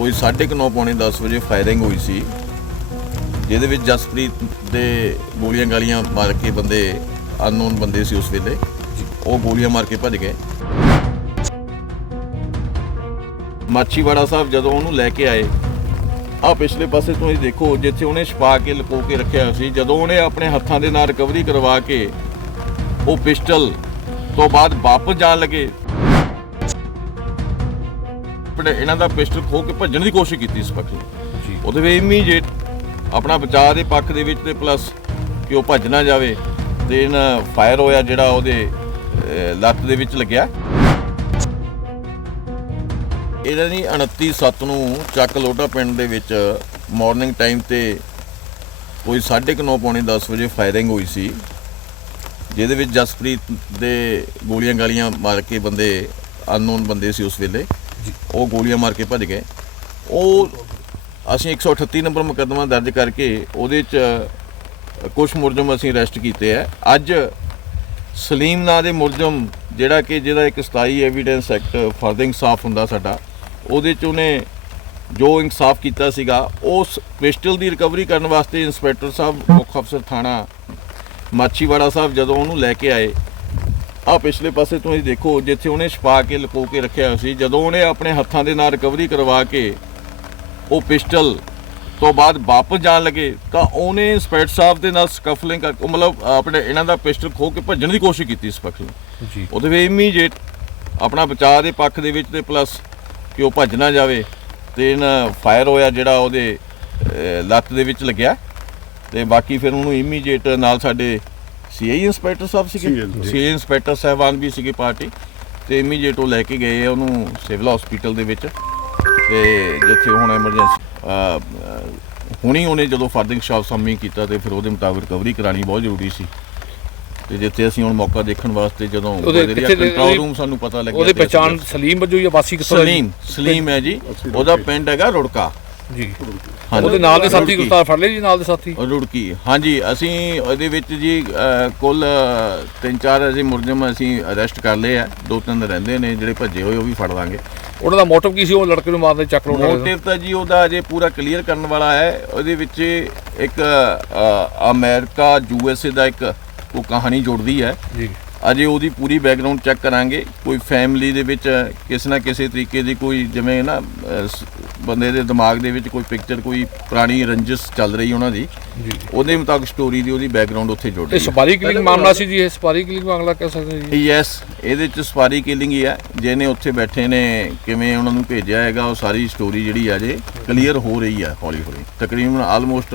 ਕੋਈ 9:30 ਪੌਣੇ 10 ਵਜੇ ਫਾਇਰਿੰਗ ਹੋਈ ਸੀ। ਜਿਹਦੇ ਵਿੱਚ ਜਸਪ੍ਰੀਤ ਦੇ ਗੋਲੀਆਂ ਗਾਲੀਆਂ ਮਾਰ ਕੇ ਬੰਦੇ ਅਨਨੋਨ ਬੰਦੇ ਸੀ ਉਸ ਵੇਲੇ। ਉਹ ਗੋਲੀਆਂ ਮਾਰ ਕੇ ਭੱਜ ਗਏ। ਮਾਛੀਵਾੜਾ ਸਾਹਿਬ ਜਦੋਂ ਉਹਨੂੰ ਲੈ ਕੇ ਆਏ ਆ ਪਿਛਲੇ ਪਾਸੇ ਤੁਸੀਂ ਦੇਖੋ, ਜਿੱਥੇ ਉਹਨੇ ਛਪਾ ਕੇ, ਲੁਕੋ ਕੇ ਰੱਖਿਆ ਹੋਇਆ ਸੀ, ਜਦੋਂ ਉਹਨੇ ਆਪਣੇ ਹੱਥਾਂ ਦੇ ਨਾਲ ਰਿਕਵਰੀ ਕਰਵਾ ਕੇ, ਉਹ ਪਿਸਟਲ ਤੋਂ ਬਾਅਦ ਵਾਪਸ ਜਾਣ ਲੱਗੇ। ਆਪਣੇ ਇਹਨਾਂ ਦਾ ਪਿਸਟਲ ਖੋ ਕੇ ਭੱਜਣ ਦੀ ਕੋਸ਼ਿਸ਼ ਕੀਤੀ ਇਸ ਪੱਖ ਨੇ ਜੀ। ਉਹਦੇ ਵਿੱਚ ਇਮੀਡੀਏਟ ਆਪਣਾ ਬਚਾਅ ਦੇ ਪੱਖ ਦੇ ਵਿੱਚ ਤੇ ਪਲੱਸ ਕਿ ਉਹ ਭੱਜ ਨਾ ਜਾਵੇ ਤੇ ਇਹਨਾਂ ਫਾਇਰ ਹੋਇਆ ਜਿਹੜਾ ਉਹਦੇ ਲੱਤ ਦੇ ਵਿੱਚ ਲੱਗਿਆ। ਇਹਨਾਂ ਦੀ 29 ਸੱਤ ਨੂੰ ਚੱਕ ਲੋਟਾ ਪਿੰਡ ਦੇ ਵਿੱਚ ਮਾਰਨਿੰਗ ਟਾਈਮ ਤੇ ਕੋਈ 9:30 ਪੌਣੇ 10 ਵਜੇ ਫਾਇਰਿੰਗ ਹੋਈ ਸੀ ਜਿਹਦੇ ਵਿੱਚ ਜਸਪ੍ਰੀਤ ਦੇ ਗੋਲੀਆਂ ਗਾਲੀਆਂ ਮਾਰ ਕੇ ਬੰਦੇ ਅਨਨੋਨ ਬੰਦੇ ਸੀ ਉਸ ਵੇਲੇ। ਉਹ ਗੋਲੀਆਂ ਮਾਰ ਕੇ ਭੱਜ ਗਏ। ਉਹ ਅਸੀਂ 138 ਨੰਬਰ ਮੁਕੱਦਮਾ ਦਰਜ ਕਰਕੇ ਉਹਦੇ ਚ ਕੁਝ ਮੁਲਜ਼ਮ ਅਸੀਂ ਅਰੈਸਟ ਕੀਤੇ ਆ। ਅੱਜ ਸਲੀਮ ਨਾਂ ਦੇ ਮੁਲਜ਼ਮ ਜਿਹੜਾ ਕਿ ਜਿਹਦਾ ਇੱਕ 27 ਐਵੀਡੈਂਸ ਐਕਟ ਫਰਦ ਇਨਸਾਫ ਹੁੰਦਾ ਸਾਡਾ, ਉਹਦੇ ਚ ਉਹਨੇ ਜੋ ਇਨਸਾਫ ਕੀਤਾ ਸੀਗਾ, ਉਸ ਪਿਸਟਲ ਦੀ ਰਿਕਵਰੀ ਕਰਨ ਵਾਸਤੇ ਇੰਸਪੈਕਟਰ ਸਾਹਿਬ, ਮੁੱਖ ਅਫਸਰ ਥਾਣਾ ਮਾਛੀਵਾੜਾ ਸਾਹਿਬ ਜਦੋਂ ਉਹਨੂੰ ਲੈ ਕੇ ਆਏ ਆ ਪਿਛਲੇ ਪਾਸੇ ਤੁਸੀਂ ਦੇਖੋ ਜਿੱਥੇ ਉਹਨੇ ਛਪਾ ਕੇ ਲੁਕੋ ਕੇ ਰੱਖਿਆ ਸੀ ਜਦੋਂ ਉਹਨੇ ਆਪਣੇ ਹੱਥਾਂ ਦੇ ਨਾਲ ਰਿਕਵਰੀ ਕਰਵਾ ਕੇ ਉਹ ਪਿਸਟਲ ਤੋਂ ਬਾਅਦ ਵਾਪਸ ਜਾਣ ਲੱਗੇ ਤਾਂ ਉਹਨੇ ਇੰਸਪੈਕਟਰ ਸਾਹਿਬ ਦੇ ਨਾਲ ਸਕਫਲਿੰਗ ਕਰਕੇ ਉਹ ਮਤਲਬ ਆਪਣੇ ਇਹਨਾਂ ਦਾ ਪਿਸਟਲ ਖੋ ਕੇ ਭੱਜਣ ਦੀ ਕੋਸ਼ਿਸ਼ ਕੀਤੀ ਇਸ ਪੱਖ ਨੇ। ਜੀ। ਉਹਦੇ ਵਿੱਚ ਇਮੀਡੀਏਟ ਆਪਣਾ ਬਚਾਅ ਦੇ ਪੱਖ ਦੇ ਵਿੱਚ ਤੇ ਪਲੱਸ ਕਿ ਉਹ ਭੱਜ ਨਾ ਜਾਵੇ ਤੇ ਇਹਨਾਂ ਫਾਇਰ ਹੋਇਆ ਜਿਹੜਾ ਉਹਦੇ ਲੱਤ ਦੇ ਵਿੱਚ ਲੱਗਿਆ। ਤੇ ਬਾਕੀ ਫਿਰ ਉਹਨੂੰ ਇਮੀਡੀਏਟ ਨਾਲ ਸਾਡੇ ਸੀਆਈ ਇੰਸਪੈਕਟਰ ਸਾਹਿਬ ਸੀਗੇ? ਸੀਆਈ ਇੰਸਪੈਕਟਰ ਸਾਹਿਬਾਨ ਵੀ ਸੀਗੇ ਪਾਰਟੀ ਤੇ ਇਮੀਡੀਏਟ ਉਹ ਲੈ ਕੇ ਗਏ ਆ ਉਹਨੂੰ ਸਿਵਲ ਹਸਪੀਟਲ ਦੇ ਵਿੱਚ। ਤੇ ਜਿੱਥੇ ਹੁਣ ਐਮਰਜੈਂਸੀ ਹੁਣੀ ਉਹਨੇ ਜਦੋਂ ਫਰਦਿੰਗ ਸ਼ਾਪ ਸਾਮੀ ਕੀਤਾ ਤੇ ਫਿਰ ਉਹਦੇ ਮੁਤਾਬਕ ਰਿਕਵਰੀ ਕਰਾਣੀ ਬਹੁਤ ਜ਼ਰੂਰੀ ਸੀ। ਤੇ ਜਿੱਥੇ ਅਸੀਂ ਹੁਣ ਮੌਕਾ ਦੇਖਣ ਵਾਸਤੇ ਜਦੋਂ ਉਹਦੇ ਕੰਟਰੋਲ ਰੂਮ ਸਾਨੂੰ ਪਤਾ ਲੱਗਿਆ ਉਹਦੇ ਪਛਾਣ ਸਲੀਮ ਵਜੋਂ ਜਾਂ ਵਾਸੀ ਕਿੱਥੋਂ? ਸਲੀਮ ਸਲੀਮ ਹੈ ਜੀ। ਉਹਦਾ ਪਿੰਡ ਹੈਗਾ ਰੁੜਕਾ। ਜੀ। ਹਾਂਜੀ। ਉਹਦੇ ਨਾਲ ਦੇ ਸਾਥੀ ਰੁੜਕੀ। ਫੜ ਲਏ ਜੀ ਨਾਲ ਦੇ ਸਾਥੀ। ਉਹ ਰੁੜਕੀ ਹਾਂਜੀ ਅਸੀਂ ਉਹਦੇ ਵਿੱਚ ਜੀ ਕੁੱਲ ਤਿੰਨ ਚਾਰ ਅਸੀਂ ਮੁਲਜ਼ਮ ਅਸੀਂ ਅਰੈਸਟ ਕਰ ਲਏ ਆ। ਦੋ ਤਿੰਨ ਰਹਿੰਦੇ ਨੇ ਜਿਹੜੇ ਭੱਜੇ ਹੋਏ ਉਹ ਵੀ ਫੜ ਲਾਂਗੇ। ਉਹਨਾਂ ਦਾ ਮੋਟਿਵ ਕੀ ਸੀ? ਉਹ ਲੜਕੇ ਨੂੰ ਮਾਰਦੇ ਚੱਕ ਲੋਟਾ ਮੋਟਿਵ ਤਾਂ ਜੀ ਉਹਦਾ ਅਜੇ ਪੂਰਾ ਕਲੀਅਰ ਕਰਨ ਵਾਲਾ ਹੈ। ਉਹਦੇ ਵਿੱਚ ਇੱਕ ਅਮਰੀਕਾ ਯੂਐਸਏ ਦਾ ਇੱਕ ਉਹ ਕਹਾਣੀ ਜੁੜਦੀ ਹੈ। ਜੀ। ਅਜੇ ਉਹਦੀ ਪੂਰੀ ਬੈਕਗ੍ਰਾਉਂਡ ਚੈੱਕ ਕਰਾਂਗੇ। ਕੋਈ ਫੈਮਿਲੀ ਦੇ ਵਿੱਚ ਕਿਸੇ ਨਾ ਕਿਸੇ ਤਰੀਕੇ ਦੀ ਕੋਈ ਜਿਵੇਂ ਨਾ ਬੰਦੇ ਦੇ ਦਿਮਾਗ ਦੇ ਵਿੱਚ ਕੋਈ ਪਿਕਚਰ ਕੋਈ ਪੁਰਾਣੀ ਰੰਜਿਸ਼ ਚੱਲ ਰਹੀ ਉਹਨਾਂ ਦੀ ਜੀ। ਉਹਦੇ ਮੁਤਾਬਕ ਸਟੋਰੀ ਦੀ ਉਹਦੀ ਬੈਕਗ੍ਰਾਉਂਡ ਉੱਥੇ ਜੁੜ ਇਹ ਸਪਾਰੀ ਕਿਲਿੰਗ ਮਾਮਲਾ ਸੀ ਜੀ ਇਹ ਸਪਾਰੀ ਕਿਲਿੰਗ ਮਾਮਲਾ ਕਹਿ ਸਕਦੇ ਜੀ। ਯੈਸ ਇਹਦੇ ਚ ਸਪਾਰੀ ਕਿਲਿੰਗ ਹੀ ਹੈ। ਜਿਹਨੇ ਉੱਥੇ ਬੈਠੇ ਨੇ ਕਿਵੇਂ ਉਹਨਾਂ ਨੂੰ ਭੇਜਿਆ ਹੈਗਾ ਉਹ ਸਾਰੀ ਸਟੋਰੀ ਜਿਹੜੀ ਆ ਜੇ ਕਲੀਅਰ ਹੋ ਰਹੀ ਹੈ ਹੌਲੀ ਹੌਲੀ ਤਕਰੀਬਨ ਆਲਮੋਸਟ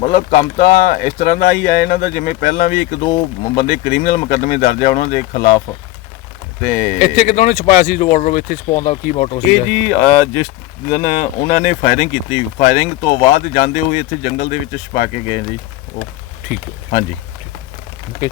ਮਤਲਬ ਕੰਮ ਤਾਂ ਇਸ ਤਰ੍ਹਾਂ ਦਾ ਹੀ ਹੈ ਇਹਨਾਂ ਦਾ ਜਿਵੇਂ ਪਹਿਲਾਂ ਵੀ ਇੱਕ ਦੋ ਬੰਦੇ ਕ੍ਰਿਮੀਨਲ ਮੁਕੱਦਮੇ ਦਰਜ ਆ ਉਹਨਾਂ ਦੇ ਖਿਲਾਫ ਤੇ ਇੱਥੇ ਕਿਦੋਂ ਨੇ ਛਪਾਇਆ ਸੀ ਰਿਵਾਲਵਰ ਇੱਥੇ ਛਪਾਉਣ ਦਾ ਕੀ ਮੋਟਿਵ ਸੀ? ਇਹ ਜੀ ਜਿਸ ਦਿਨ ਉਹਨਾਂ ਨੇ ਫਾਇਰਿੰਗ ਕੀਤੀ ਫਾਇਰਿੰਗ ਤੋਂ ਬਾਅਦ ਜਾਂਦੇ ਹੋਏ ਇੱਥੇ ਜੰਗਲ ਦੇ ਵਿੱਚ ਛਪਾ ਕੇ ਗਏ ਜੀ ਉਹ। ਠੀਕ ਹੈ। ਹਾਂਜੀ। ਓਕੇ